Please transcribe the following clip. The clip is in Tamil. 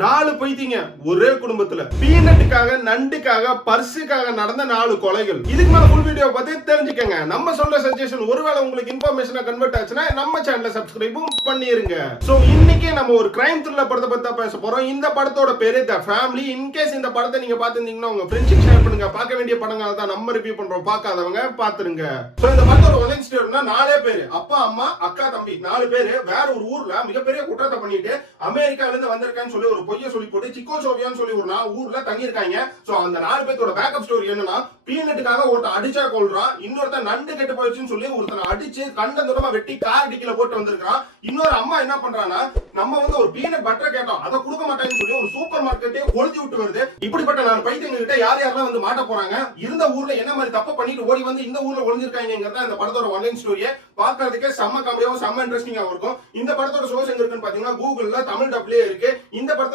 4 பைத்தியங்க ஒரே குடும்பத்துல பீனட்டுக்காக நண்டுக்காக பர்சுக்காக நடந்த 4 கொலைகள். இதுக்கு மேல ஃபுல் வீடியோ பார்த்து தெரிஞ்சுக்கங்க. நம்ம சொல்ற சஜஷன் ஒருவேளை உங்களுக்கு இன்ஃபர்மேஷனா கன்வெர்ட் ஆச்சுன்னா நம்ம சேனலை சப்ஸ்கிரைபும் பண்ணிருங்க. சோ இன்னைக்கு நம்ம ஒரு கிரைம் த்ரில்லர் படத்தை பத்தி தான் பேச போறோம். இந்த படத்தோட பேரு தி ஃபேமிலி. இன்கேஸ் இந்த படத்தை நீங்க பார்த்திருந்தீங்கன்னா உங்க ஃப்ரெண்ட்ஸுக்கு ஷேர் பண்ணுங்க. பார்க்க வேண்டிய படங்களை தான் நம்ம ரிவ்யூ பண்றோம். பார்க்காதவங்க பாத்துருங்க. சோ இந்த படத்தோட ஒரிஜினல் ஸ்டோரினா 4 பேரு, அப்பா அம்மா அக்கா தம்பி 4 பேரு வேற ஒரு ஊர்ல மிகப்பெரிய குற்றத்தை பண்ணிட்டு அமெரிக்கால இருந்து வந்திருக்கான்னு சொல்லி ஒரு பொய்ய சொல்லி போட்டு சிக்கோசோவியான்னு சொல்லி ஒரு ஊர்ல தங்கி இருக்காங்க. சோ அந்த 4 பேரோட பேக்கப் ஸ்டோரி என்னன்னா, பீனட்டுக்காக ஒருத்தன் அடிச்சா கொள்றான், இன்னொருத்தன் நண்டு கெட்டு போயிடுச்சுன்னு சொல்லி ஒருத்தனை அடிச்சு கண்ட தூரமா வெட்டி கார் டிக்கில போட்டு வந்திருக்கான். இன்னொரு அம்மா என்ன பண்றானா, நம்ம வந்து ஒரு பீனட் பட்டர் கேட்டோம் அதை கொடுக்க மாட்டாங்கன்னு சொல்லி ஒரு சூப்பர் மார்க்கெட்டே கொளுத்தி விட்டு வருது. இப்படிப்பட்ட 4 பைத்தியங்க கிட்ட யார் யாரெல்லாம் வந்து மாட்ட போறாங்க, இருந்த ஊர்ல என்ன மாதிரி தப்பு பண்ணிட்டு ஓடி வந்து இந்த ஊர்ல ஒளிஞ்சிருக்காங்கிறத இந்த படத்தோட ஒன்லைன் ஸ்டோரியை பார்க்கறதுக்கே செம்ம காமெடியாவும் செம்ம இன்ட்ரெஸ்டிங்காவும் இருக்கும். இந்த படத்தோட சோர்ஸ் எங்க இருக்குன்னு பாத்தீங்கன்னா கூகுள்ல தமிழ் டப்லயே இருக்கு. இந்த படத்தோட